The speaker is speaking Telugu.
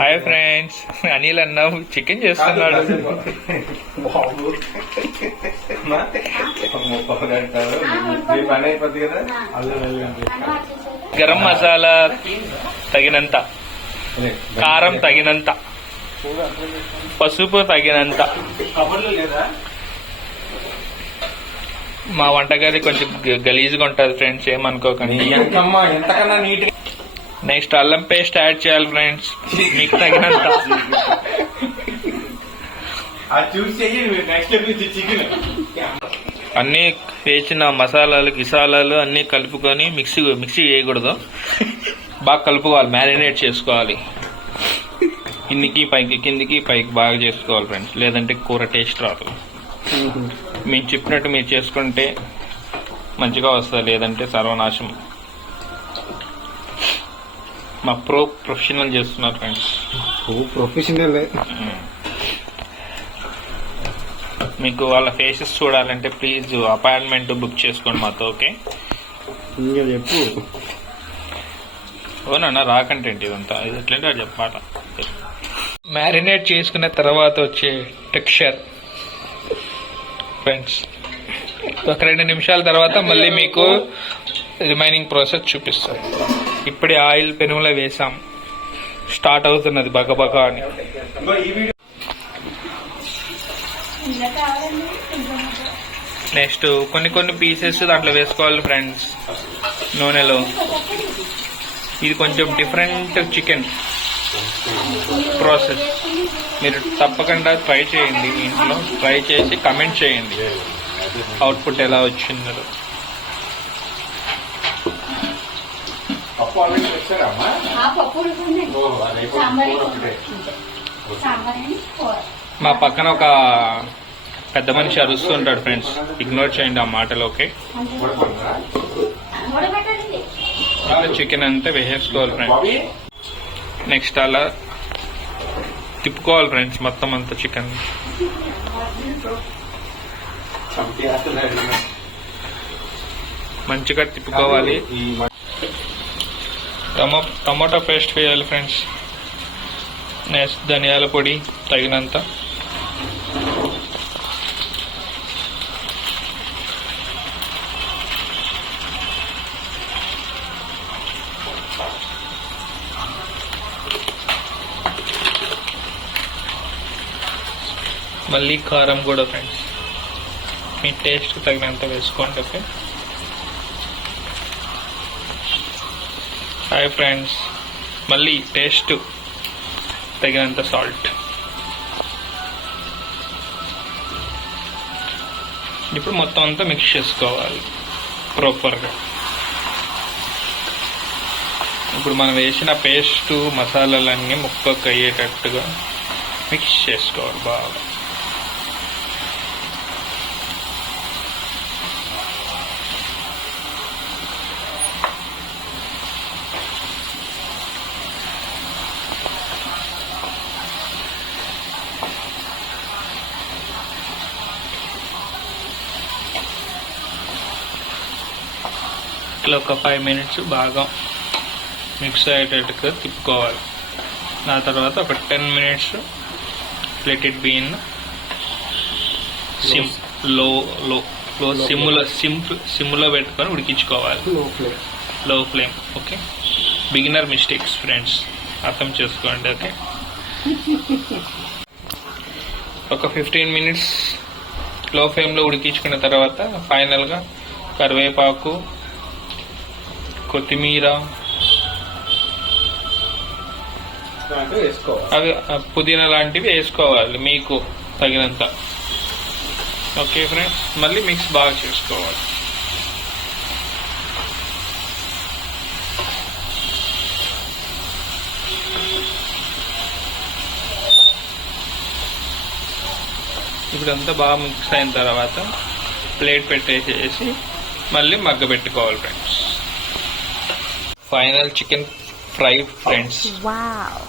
హాయ్ ఫ్రెండ్స్, అనిల్ అన్న చికెన్ చేస్తున్నాడు. గరం మసాలా తగినంత, కారం తగినంత, పసుపు తగినంత. మా వంటగది కొంచెం గలీజ్గా ఉంటుంది ఫ్రెండ్స్, ఏమనుకోకండి. నెక్స్ట్ అల్లం పేస్ట్ యాడ్ చేయాలి ఫ్రెండ్స్, మీకు తగినంత. అన్ని వేసిన మసాలాలు గిసాలాలు అన్ని కలుపుకొని మిక్సీ చేయకూడదు, బాగా కలుపుకోవాలి, మ్యారినేట్ చేసుకోవాలి. కిందికి పైకి కిందికి పైకి బాగా చేసుకోవాలి ఫ్రెండ్స్, లేదంటే కూర టేస్ట్ రాదు. మేము చెప్పినట్టు మీరు చేసుకుంటే మంచిగా వస్తుంది, లేదంటే సర్వనాశం. మా ప్రొఫెషనల్ చేస్తున్నారు ఫ్రెండ్స్. ప్రొఫెషనల్. మీకు వాళ్ళ ఫేసెస్ చూడాలంటే ప్లీజ్ అపాయింట్మెంట్ బుక్ చేసుకోండి మాతో. ఓకే, చెప్పు. ఓనా రాకంటేంటి ఇదంతా, ఇది ఎట్లంటే చెప్పాల. మ్యారినేట్ చేసుకున్న తర్వాత వచ్చే టెక్స్చర్ ఫ్రెండ్స్, ఒక 2 నిమిషాల తర్వాత మళ్ళీ మీకు రిమైనింగ్ ప్రాసెస్ చూపిస్తాం. ఇప్పుడే ఆయిల్ పెనుగులో వేసాం, స్టార్ట్ అవుతున్నది బగబగ అని. నెక్స్ట్ కొన్ని పీసెస్ దాంట్లో వేసుకోవాలి ఫ్రెండ్స్ నూనెలో. ఇది కొంచెం డిఫరెంట్ చికెన్ ప్రాసెస్, మీరు తప్పకుండా ట్రై చేయండి ఇంట్లో. ట్రై చేసి కమెంట్ చేయండి అవుట్పుట్ ఎలా వచ్చిందో. మా పక్కన ఒక పెద్ద మనిషి అరుస్తుంటాడు ఫ్రెండ్స్, ఇగ్నోర్ చేయండి ఆ మాటలు. ఓకే, చికెన్ అంతా వేసేసుకోవాలి ఫ్రెండ్స్. నెక్స్ట్ అలా తిప్పుకోవాలి ఫ్రెండ్స్ మొత్తం అంతా చికెన్. మంచిగా తిప్పుకోవాలి. టమాటో పేస్ట్ వేయాలి ఫ్రెండ్స్. నెక్స్ట్ ధనియాల పొడి తగినంత, మళ్ళీ కారం కూడా ఫ్రెండ్స్ మీ టేస్ట్ తగినంత వేసుకోండి. ఓకే, హాయ్ ఫ్రెండ్స్, మళ్ళీ టేస్ట్ తగినంత సాల్ట్. ఇప్పుడు మొత్తం అంతా మిక్స్ చేసుకోవాలి ప్రాపర్గా. ఇప్పుడు మనం వేసిన పేస్ట్ మసాలాలన్నీ ముక్కకు అయ్యేటట్టుగా మిక్స్ చేసుకోవాలి బాగా. ఇట్లా ఒక 5 మినిట్స్ బాగా మిక్స్ అయ్యేటట్టుగా తిప్పుకోవాలి. ఆ తర్వాత ఒక 10 minutes let it be in సిమ్లో పెట్టుకొని ఉడికించుకోవాలి, low flame. Okay, beginner mistakes friends, అర్థం చేసుకోండి. ఓకే, ఒక 15 మినిట్స్ లో ఫ్లేమ్లో ఉడికించుకున్న తర్వాత ఫైనల్గా కరివేపాకు, కొత్తిమీర, అవి పుదీనా లాంటివి వేసుకోవాలి మీకు తగినంత. ఓకే ఫ్రెండ్స్, మళ్ళీ మిక్స్ బాగా చేసుకోవాలి. ఇప్పుడంతా బాగా మిక్స్ అయిన తర్వాత ప్లేట్ పెట్టేసేసి మళ్ళీ మగ్గ పెట్టుకోవాలి friends. Final chicken fry friends. Wow.